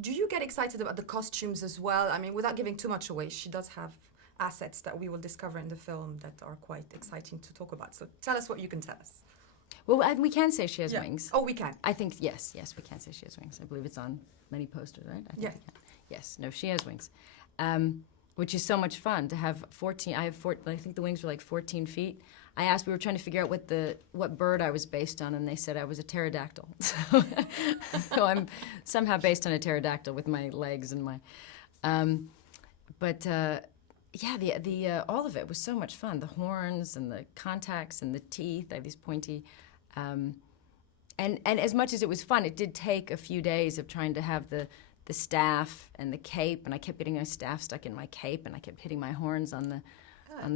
Do you get excited about the costumes as well? I mean, without giving too much away, she does have assets that we will discover in the film that are quite exciting to talk about. So tell us what you can tell us. Well, we can say she has wings. Oh, we can. I think, yes, we can say she has wings. I believe it's on many posters, right? I think Yeah. we can. Yes, no, she has wings. Which is so much fun to have 14, I think the wings were like 14 feet. We were trying to figure out what bird I was based on, and they said I was a pterodactyl. So I'm somehow based on a pterodactyl with my legs and my, all of it was so much fun. The horns and the contacts and the teeth, I have these pointy, and as much as it was fun, it did take a few days of trying to have the staff and the cape, and I kept getting my staff stuck in my cape, and I kept hitting my horns on the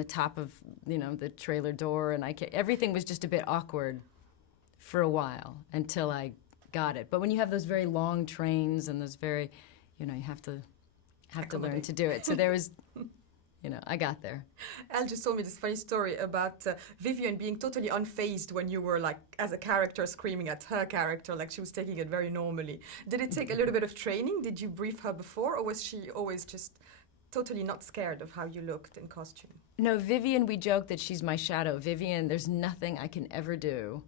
top of the trailer door, and everything was just a bit awkward for a while until I got it. But when you have those very long trains and those very, you have to learn to do it. So there was. I got there. Elle just told me this funny story about Vivian being totally unfazed when you were, like, as a character, screaming at her character, like she was taking it very normally. Did it take a little bit of training? Did you brief her before, or was she always just totally not scared of how you looked in costume? No, Vivian, we joke that she's my shadow. Vivian, there's nothing I can ever do.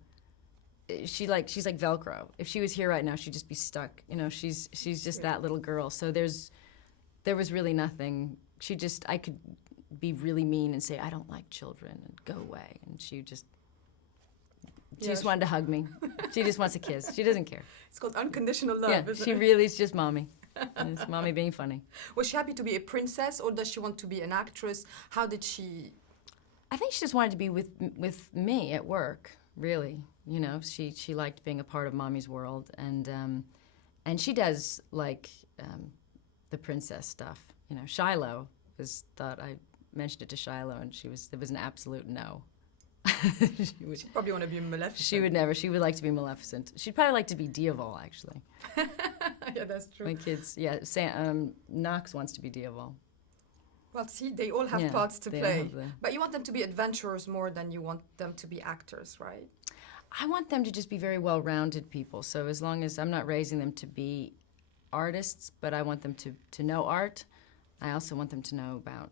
She's like Velcro. If she was here right now, she'd just be stuck. She's just that little girl. So there was really nothing. I could be really mean and say, I don't like children, and go away. And she just wanted to hug me. She just wants a kiss. She doesn't care. It's called unconditional love, yeah, isn't she it? really is just mommy. And it's mommy being funny. Was she happy to be a princess, or does she want to be an actress? How did she... I think she just wanted to be with me at work, really. She liked being a part of mommy's world. And she does like the princess stuff. Shiloh I mentioned it to Shiloh, and it was an absolute no. She probably want to be Maleficent. She would never. She would like to be Maleficent. She'd probably like to be Diaval, actually. Yeah, that's true. My kids, Knox wants to be Diaval. Well, see, they all have parts to they play. all have But you want them to be adventurers more than you want them to be actors, right? I want them to just be very well-rounded people. So as long as I'm not raising them to be artists, but I want them to know art. I also want them to know about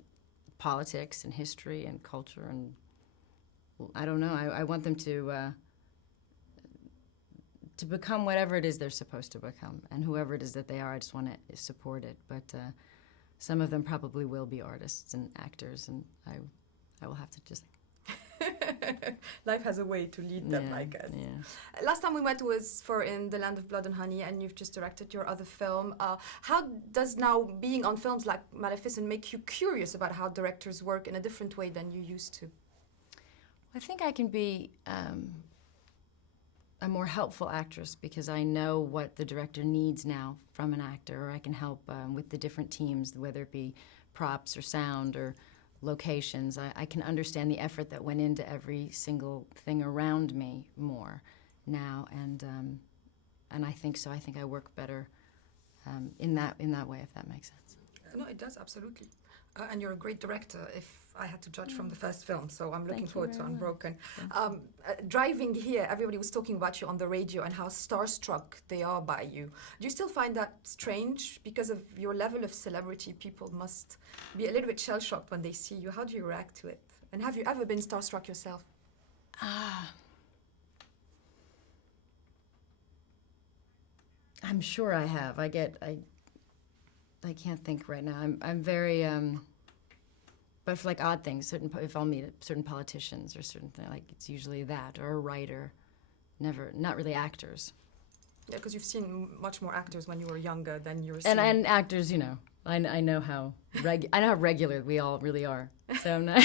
politics and history and culture, and I don't know. I want them to become whatever it is they're supposed to become, and whoever it is that they are, I just want to support it. But some of them probably will be artists and actors, and I will have to just. Life has a way to lead them, I guess. Yeah. Last time we met was for In the Land of Blood and Honey, and you've just directed your other film. How does now being on films like Maleficent make you curious about how directors work in a different way than you used to? I think I can be a more helpful actress because I know what the director needs now from an actor, or I can help with the different teams, whether it be props or sound or locations. I can understand the effort that went into every single thing around me more now, and I think so. I think I work better in that way, if that makes sense. No, it does, absolutely. And you're a great director, if I had to judge from the first film, so I'm looking forward to Unbroken. Driving here, everybody was talking about you on the radio and how starstruck they are by you. Do you still find that strange? Because of your level of celebrity, people must be a little bit shell-shocked when they see you. How do you react to it? And have you ever been starstruck yourself? I'm sure I have. I can't think right now. I'm very, but for like odd things, if I'll meet certain politicians or certain thing, like it's usually that, or a writer. Not really actors. Yeah, because you've seen much more actors when you were younger than you were seeing. And actors, I know how regular we all really are. So I'm not.